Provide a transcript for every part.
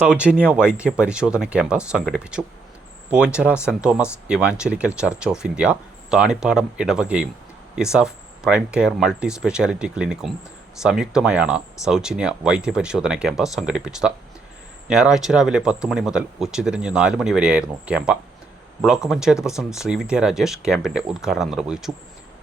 സൗജന്യ വൈദ്യ പരിശോധന ക്യാമ്പ് സംഘടിപ്പിച്ചു. Poonchira saint Thomas evangelical church of India, Thanippadam ഇടവകയും ESAF prime care multi speciality ക്ലിനിക്കും സംയുക്തമായാണ് സൗജന്യ വൈദ്യ പരിശോധന ക്യാമ്പ് സംഘടിപ്പിച്ചത്. ഞായറാഴ്ച രാവിലെ 10 മണി മുതൽ ഉച്ചതിരിഞ്ഞ് 4 മണി വരെയായിരുന്നു camp. Block panchayat president Srividya Rajesh ക്യാമ്പിന്റെ ഉദ്ഘാടനം നിർവഹിച്ചു.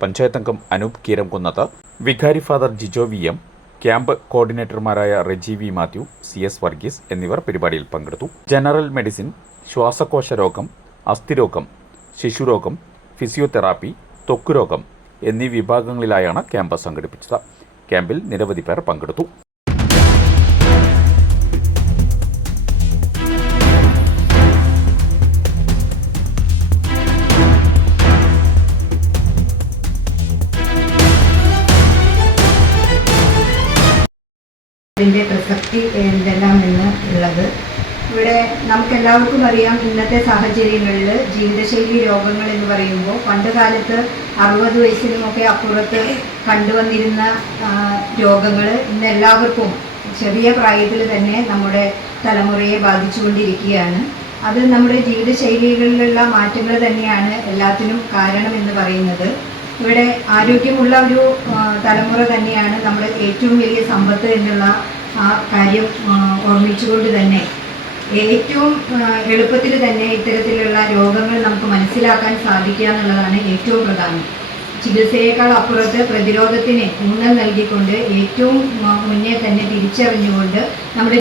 പഞ്ചായത്ത് അംഗം അനൂപ് കീരംകുന്നത്ത്, വികാരി ഫാദർ ജിജോ VM, ക്യാമ്പ് കോർഡിനേറ്റർമാരായ റെജി വി മാത്യു, CS വർഗീസ് എന്നിവർ പരിപാടിയിൽ പങ്കെടുത്തു. ജനറൽ മെഡിസിൻ, ശ്വാസകോശ രോഗം, അസ്ഥിരോഗം, ശിശുരോഗം, ഫിസിയോതെറാപ്പി, ത്വക്കുരോഗം എന്നീ വിഭാഗങ്ങളിലായാണ് ക്യാമ്പ് സംഘടിപ്പിച്ചത്. ക്യാമ്പിൽ നിരവധി പേർ പങ്കെടുത്തു. ഇതിൻ്റെ പ്രസക്തി എന്തെല്ലാമെന്ന് ഉള്ളത് ഇവിടെ നമുക്കെല്ലാവർക്കും അറിയാം. ഇന്നത്തെ സാഹചര്യങ്ങളിൽ ജീവിതശൈലി രോഗങ്ങൾ എന്ന് പറയുമ്പോൾ പണ്ട് കാലത്ത് 60 വയസ്സിനുമൊക്കെ അപ്പുറത്ത് കണ്ടുവന്നിരുന്ന രോഗങ്ങൾ ഇന്ന് എല്ലാവർക്കും ചെറിയ പ്രായത്തിൽ തന്നെ നമ്മുടെ തലമുറയെ ബാധിച്ചുകൊണ്ടിരിക്കുകയാണ്. അത് നമ്മുടെ ജീവിതശൈലികളിലുള്ള മാറ്റങ്ങൾ തന്നെയാണ് എല്ലാത്തിനും കാരണമെന്ന് പറയുന്നത്. ഇവിടെ ആരോഗ്യമുള്ള ഒരു തലമുറ തന്നെയാണ് നമ്മുടെ ഏറ്റവും വലിയ സമ്പത്ത് എന്നുള്ള ആ കാര്യം ഓർമ്മിച്ചുകൊണ്ട് തന്നെ ഏറ്റവും എളുപ്പത്തിൽ തന്നെ ഇത്തരത്തിലുള്ള രോഗങ്ങൾ നമുക്ക് മനസ്സിലാക്കാൻ സാധിക്കുക എന്നുള്ളതാണ് ഏറ്റവും പ്രധാനം. ചികിത്സയേക്കാൾ അപ്പുറത്ത് പ്രതിരോധത്തിന് ഊന്നൽ നൽകിക്കൊണ്ട് ഏറ്റവും മുന്നേ തന്നെ തിരിച്ചറിഞ്ഞുകൊണ്ട് നമ്മുടെ